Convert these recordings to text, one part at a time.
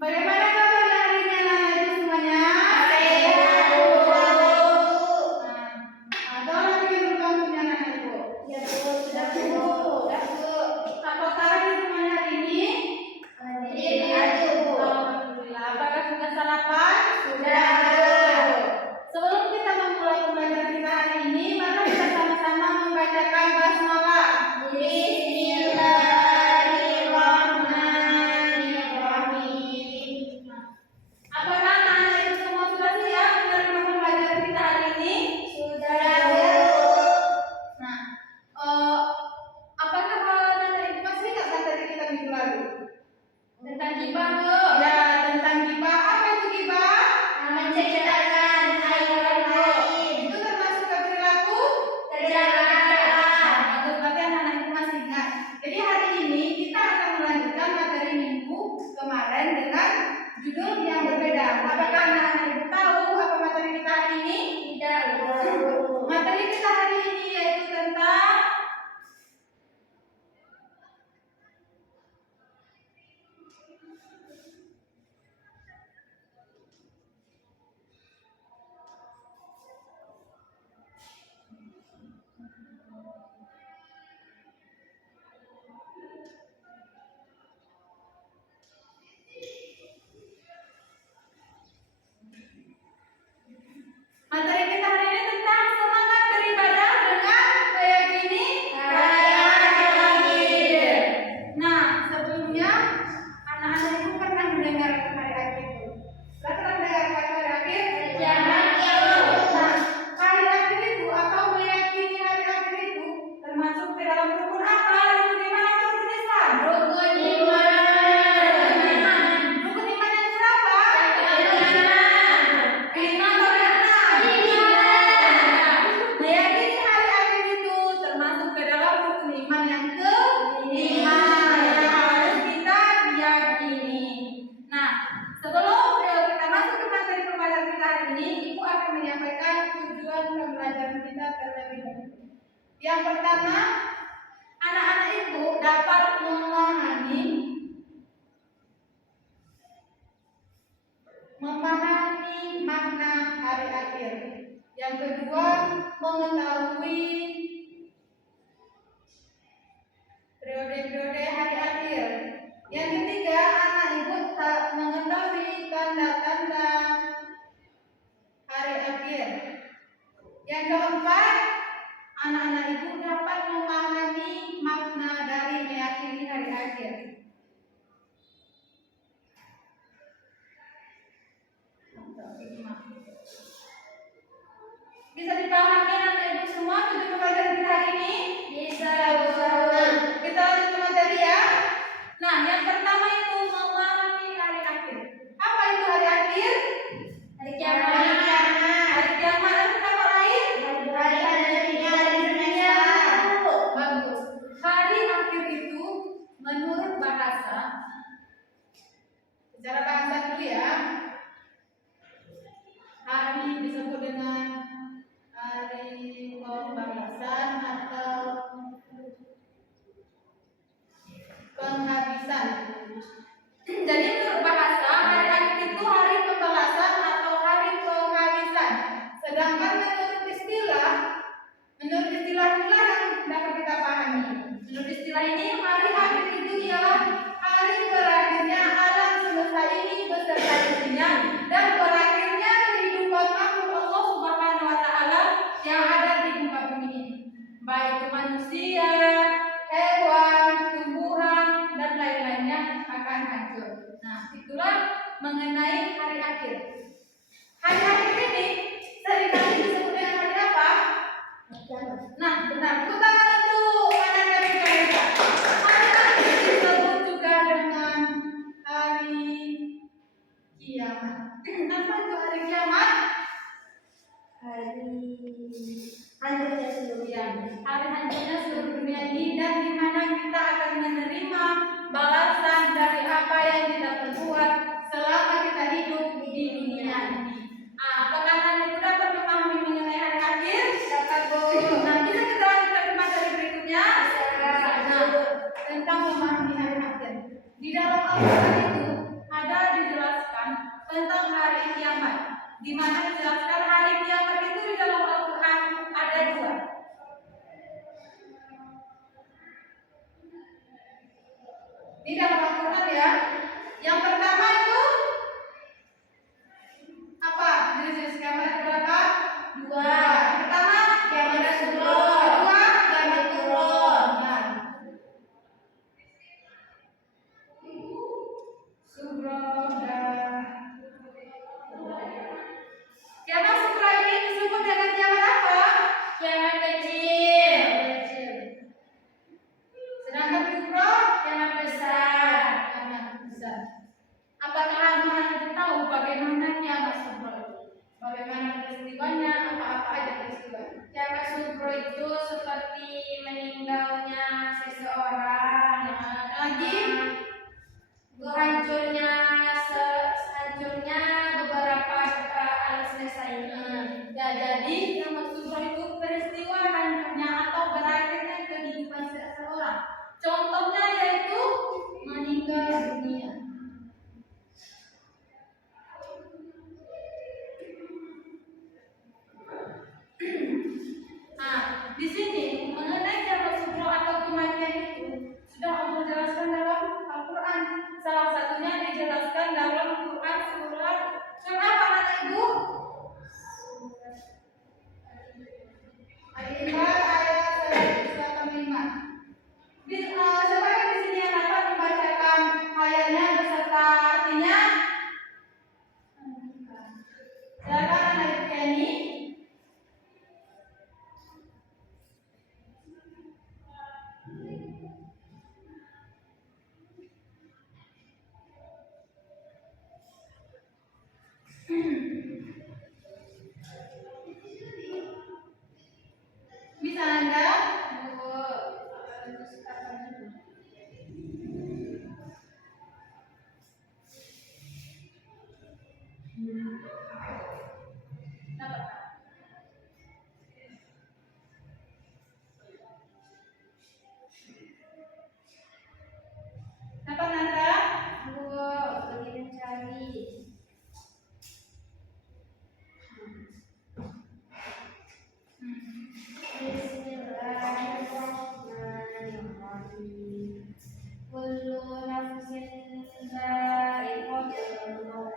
Bagaimana kabar hari ini anak-anak itu semuanya? Atau nanti dulu kamu punya anak itu? Ya Bu, sudah Bu. Apakah hari semuanya hari ini? Ada Bu. Alhamdulillah. Apakah sudah sarapan? Sudah. Sebelum kita memulai pembelajaran kita hari ini, mari kita sama-sama membacakan basmalah. Bismillahirrahmanirrahim. Apakah anak-anak itu semua sudah siap menerima pembelajaran kita hari ini? Sudah Bu. Nah, apakah anak-anak itu masih ingat materi kita minggu lalu? Tentang gibah Bu. Ya, tentang gibah. Apa itu gibah? Menceritakan aib orang lain. Itu termasuk ke perilaku Tercela. bagus, berarti anak-anak itu masih ingat. Jadi hari ini kita akan melanjutkan materi minggu kemarin dengan judul yang berbeda. Apakah anak-anak itu tahu apa materi kita hari ini? Tidak Bu. Materi kita hari ini yaitu tentang materi kita hari ini tentang semangat beribadah dengan hari akhir. Nah, sebelumnya anak-anak itu pernah mendengar hari akhir itu. Pernah mendengar hari akhir? Jangan ya Bu. Nah, hari akhir itu atau meyakini hari akhir itu termasuk di dalam rukun apa? Rukun iman atau rukun Islam? Rukun iman. Rukun iman yang berapa? Kelima atau keenam? Meyakini hari akhir itu termasuk ke dalam rukun iman yang kelima yang harus kita yakini. Nah, sebelum kita masuk ke materi pembelajaran kita hari ini, Ibu akan menyampaikan tujuan pembelajaran kita terlebih dahulu. Yang pertama, anak-anak Ibu dapat memahami makna hari akhir. Yang kedua, mengetahui periode-periode hari akhir. Yang ketiga, anak Ibu mengetahui tanda-tanda hari akhir. Yang keempat, anak-anak Ibu dapat memahami makna dari meyakini hari akhir. Bisa dipahami anak Ibu semua tujuan pembelajaran kita hari ini? Bisa Bu. Kita lanjut ke materi ya. Nah, yang pertama itu memahami hari akhir. Apa itu hari akhir? Hari kiamat. Hari kiamat dan kenapa lain? Hari dunia, hari dunia. Bagus. Hari akhir itu menurut bahasa, secara bahasa dulu ya. Hari disebut dengan hari pembalasan atau penghabisan. Jadi menurut bahasa, hari akhir itu hari pembalasan atau hari penghabisan. Sedangkan menurut istilah pula yang dapat kita pahami. Menurut istilah ini, hari akhir itu ialah hari berakhirnya alam semesta ini beserta isinya dan berakhirnya kehidupan makhluk Allah Subhanahu wa Ta'ala yang ada di muka bumi ini, baik itu manusia, hewan, tumbuhan, dan lain-lainnya akan hancur. Nah, itulah mengenai hari akhir. Hari akhir ini seringkali disebut dengan hari apa? Nah, benar. Tepuk tangan untuk anak-anak kita. Hari akhir disebut juga dengan hari kiamat. Apa itu hari kiamat? Hari hancurnya seluruh dunia. Hari hancurnya seluruh dunia ini dan di mana kita akan menerima balasan dari apa yang kita perbuat selama kita hidup di dunia ini. Apakah anak-anak itu dapat memahami mengenai hari akhir? Dapat Bu. Nah, bisa kita lanjutkan ke materi berikutnya. Bisa. Nah, tentang memahami hari akhir. Di dalam Al-Quran itu ada dijelaskan tentang hari kiamat, di mana dijelaskan hari kiamat itu di dalam Al-Quran ada dua. Di dalam Al-Quran ya, yang pertama itu apa? Jenis kiamat berapa? Dua. Yang pertama Kiamat Subuh. kedua Kiamat turun. Sugro dan kiamat sugro ini disebut dengan kiamat apa? Kiamat kecil. Sedangkan sugro Kiamat besar. kiamat besar. Apakah Anda tahu bagaimana kiamat sugro itu? Bagaimana peristiwanya? Apa-apa aja peristiwanya? Kiamat Subuh itu seperti meninggalnya seseorang. Lagi Hancurnya hancurnya beberapa alam semesta ini. ya, jadi kiamat sugro itu peristiwa hancurnya atau berakhirnya kehidupan seseorang. Contohnya yaitu meninggal dunia. Nah, di sini mengenai kiamat sugro atau kematian itu sudah Allah jelaskan dalam Al-Quran. Salah satunya dijelaskan dalam Quran surat apa anak ibu? Al-Imran ayat 185. Siapa di sini yang dapat membacakan ayatnya beserta artinya? Silakan anak ibu Kenny. Bisa Anda? Dapat. Dapat Anda? Lagi mencari. Bismillahirrahmanirrahim. Kullu nafsin dha'iqatul maut.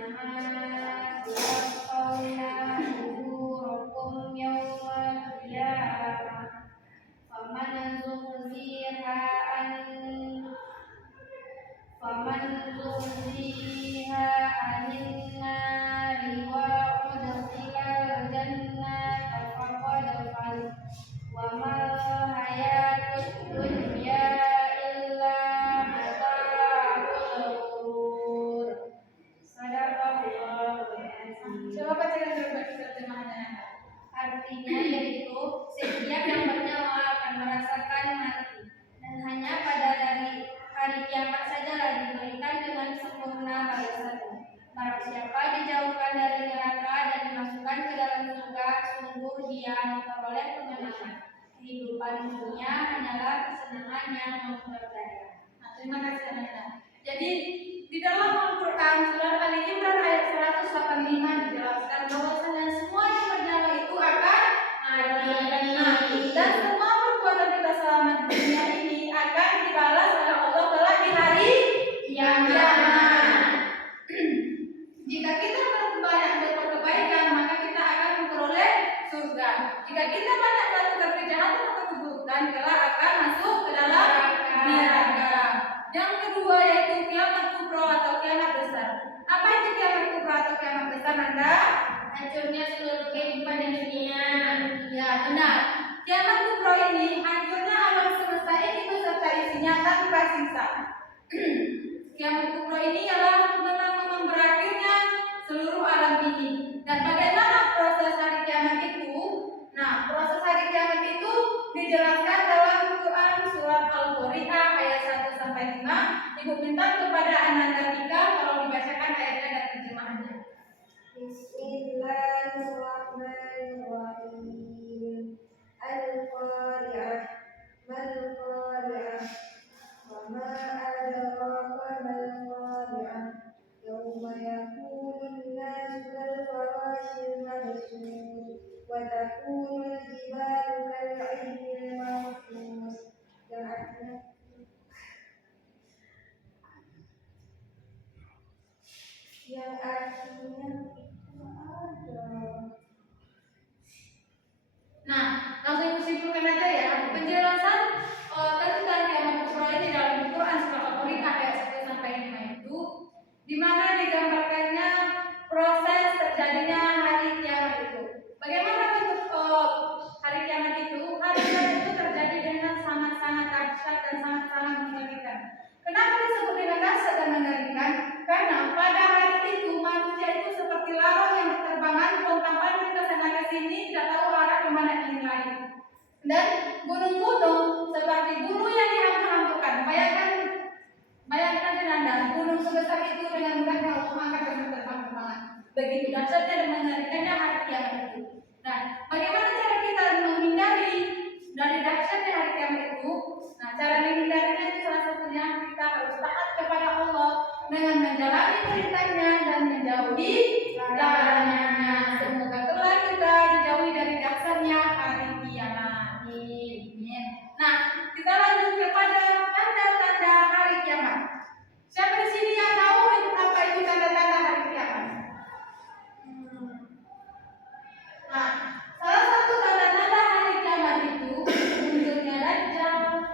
Innama tuwaffawna ujurakum yawmal qiyamah. Faman zuhziha anin nari wa udkhilal jannata faqad faz. Wa mal hayatud dunya illa mata'ul ghurur. Sadaqallahul azim. Coba bacakan dulu terjemahannya. Artinya yaitu setiap yang bernyawa akan merasakan mati, dan hanya pada hari kiamat sajalah diberikan dengan sempurna balasannya. Barang siapa dijauhkan dari neraka dan dimasukkan ke dalam surga, sungguh dia memperoleh kemenangan. Kehidupan dunia hanyalah kesenangan yang memperdaya. Nah, terima kasih Anda. Jadi di dalam Al-Quran surat Ali Imran ayat 185 dijelaskan bahwasanya semua yang bernyawa itu akan mati, dan semua perbuatan kita selama di dunia ini akan dibalas oleh Allah kelak di hari kiamat. Jika kita banyak berbuat kebaikan, maka kita akan memperoleh surga. Jika kita banyak melakukan kejahatan atau keburukan, kelak akan masuk ke dalam neraka. Yang kedua yaitu kiamat kubro atau kiamat besar. Apa itu kiamat kubro atau kiamat besar Anda? Hancurnya seluruh kehidupan di dunia. Ya, benar. Kiamat kubro ini hancurnya alam semesta ini beserta isinya tanpa sisa. Kiamat kubro ini ialah memang berakhirnya seluruh alam ini. Dan bagaimana proses hari kiamat itu? Nah, proses hari kiamat itu dijelaskan dalam Quran surat Al-Qari'ah ayat 1 sampai 5. Ibu minta kepada Ananda Tika tolong dibacakan ayatnya dan terjemahannya. Bismillahirrahmanirrahim. Al-Qari'ah. Begitu dahsyatnya dan mengerikannya hari kiamat itu. Nah, bagaimana cara kita menghindari dari dahsyatnya hari kiamat itu? Nah, cara menghindarinya itu salah satunya kita harus taat kepada Allah dengan menjalani perintahnya dan menjauhi larangannya. Semoga kelak kita dijauhi dari dahsyatnya hari kiamat. Amin. Nah, kita lanjut kepada tanda-tanda hari kiamat. Siapa di sini yang tahu apa itu tanda-tanda hari kiamat? Nah, salah satu tanda-tanda hari kiamat itu munculnya dajjal,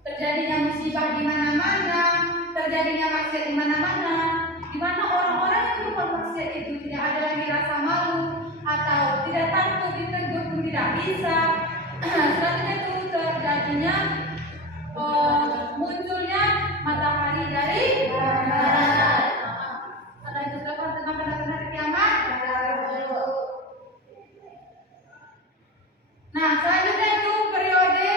terjadinya musibah di mana-mana, terjadinya maksiat di mana-mana, di mana orang-orang yang berbuat maksiat itu tidak ada lagi rasa malu atau tidak takut ditegur pun tidak bisa. Selanjutnya itu terjadinya munculnya matahari dari barat. Ada juga tentang tanda-tanda hari kiamat. Nah, selanjutnya itu periode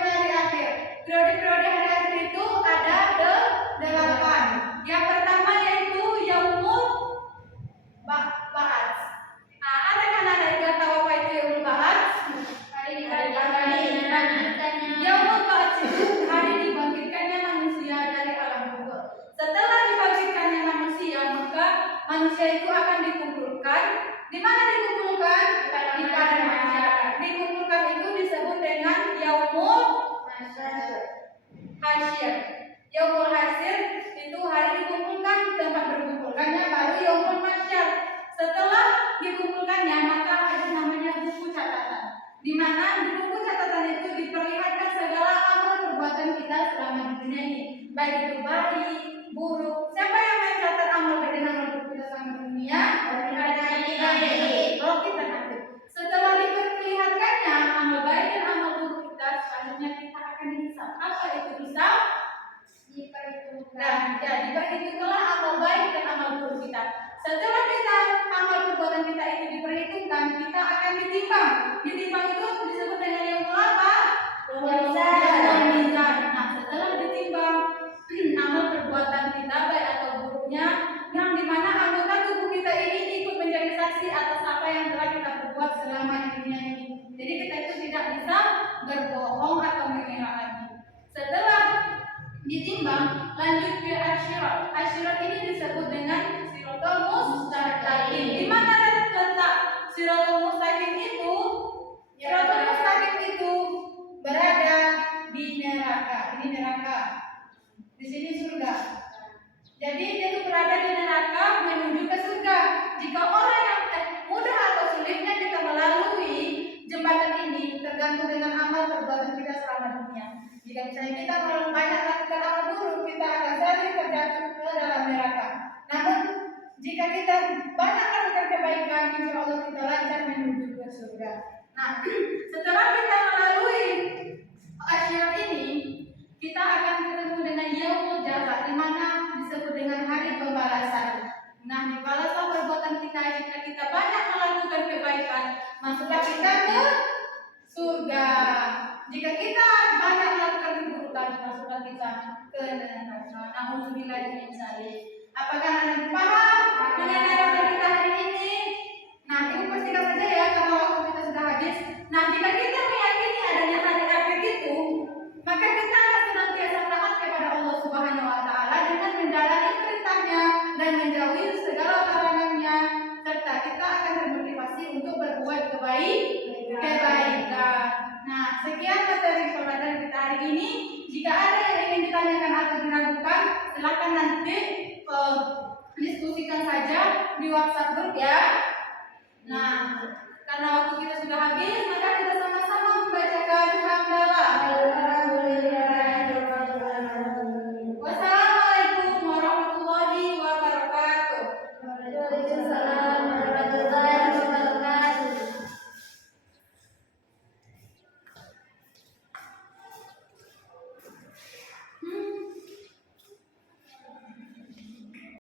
hari akhir. Periode hari akhir itu ada 8. Yang pertama yaitu Yaumul Ba'ats. Nah, ada kan ada yang tahu apa itu Yaumul Ba'ats? Yaumul Ba'ats itu hari dibangkitkannya manusia dari alam kubur. Setelah dibangkitkannya manusia, maka manusia itu akan dikumpulkan. Di mana dikumpulkan? Di padang mahsyar. Dikumpulkan itu disebut dengan Yaumul Hasyr. Yaumul Hasyr itu hari dikumpulkan, tempat berkumpulkannya baru Yaumul Mahsyar. Setelah dikumpulkannya maka ada namanya buku catatan. Di mana di buku catatan itu diperlihatkan segala amal perbuatan kita selama di dunia ini, baik itu baik, buruk. Siapa yang mencatat amal baik dan amal buruk kita selama di dunia? Kalau kita aktif. Setelah diperlihatkannya amal baik dan amal buruk kita, selanjutnya kita akan dihisab. Apa itu hisab? Nah, ya diperhitungkanlah amal baik dan amal buruk kita. Setelah kita amal perbuatan kita itu diperhitungkan, kita akan ditimbang. Ditimbang itu disebut dengan yang apa? Mizan. Nah, setelah ditimbang amal perbuatan kita baik atau buruknya, yang dimana anggota tubuh kita ini ikut menjadi saksi atas apa yang telah kita perbuat selama di dunia ini. Jadi kita itu tidak bisa berbohong atau mengelak lagi. Setelah ditimbang, lanjut ke asyirat. Asyirat ini disebut dengan siratal mustaqim. Di mana letak siratal mustaqim itu? Siratal mustaqim itu berada di neraka. Ini neraka. Di sini surga. Jadi dia itu berada di neraka menuju ke surga. Jika orang yang mudah atau sulitnya kita melalui jembatan ini tergantung dengan amal perbuatan kita selama dunia. Jika misalnya kita banyak lakukan amal buruk, kita akan sering terjatuh ke dalam neraka. Namun jika kita banyak lakukan kebaikan, insya Allah kita lancar menuju ke surga. Nah, setelah kita melalui asyirat ini, kita akan ketemu dengan yaumul jaza, di mana disebut dengan hari pembalasan. Nah, dibalaslah perbuatan kita. Jika kita banyak melakukan kebaikan, masuklah kita ke surga. Jika kita banyak melakukan keburukan, masuklah kita ke neraka. Nauzubillah min dzalik. Apakah Anda paham mengenai ramalan kita hari ini? Nah, ibu pastikan saja ya karena waktu kita sudah habis. Nah, jika kita